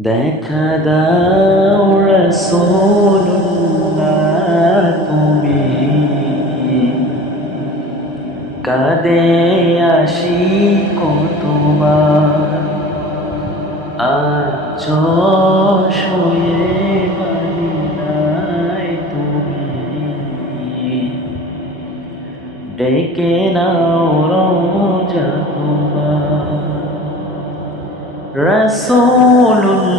দেখা দাও রাসূলুল্লাহ তুমি কাঁদে আশিক তোমার আজ শুয়ে মদিনায় তুমি ডেকে নাও রওজা তোমার রাসূলুল্লাহ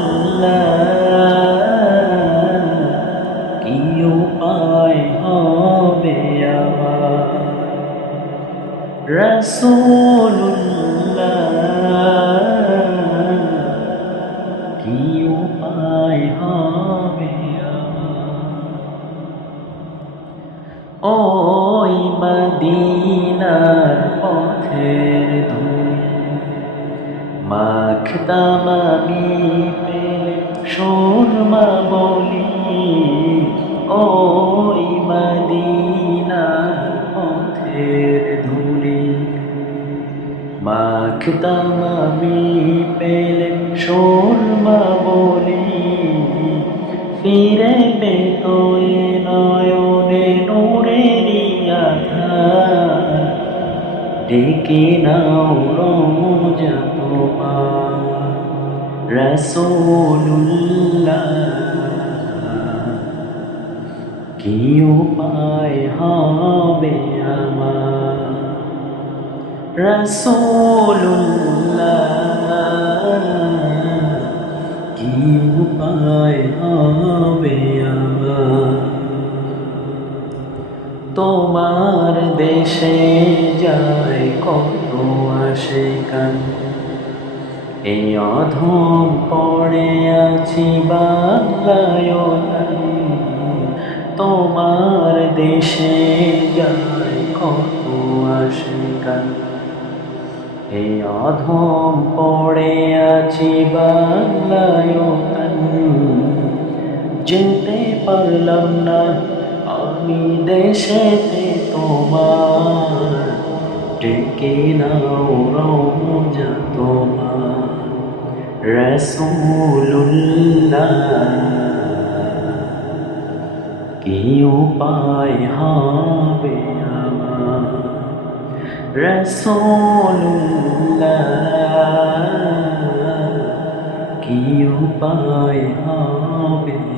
কি উপায় হবে আমার রাসূলুল্লাহ কি উপায় হবে আমার ওই মদিনার পথের ধুলি মাখতাম আমি পেলে সুরমা বলি ওই মদিনার পথের ধুলি মাখতাম আমি পেলে সুরমা বলি ফিরে পেত এ নয়নে নূরেরি আধার ডেকে নাও রওজা তোমার রাসূলুল্লাহ কি উপায় হবে আমার রাসূলুল্লাহ কি উপায় হবে আমার তোমার দেশে যায় কত আশিকান এই অধম পড়ে আছি বাংলায় তোমার দেশে যায় কত আশিকান এই অধম পড়ে আছি বাংলায় যেতে পারলাম না আমি দেশেতে তোমার ডেকে নাও রওজা তোমার রাসূলুল্লাহ কি উপায় হবে আমার রাসূলুল্লাহ কি উপায় হবে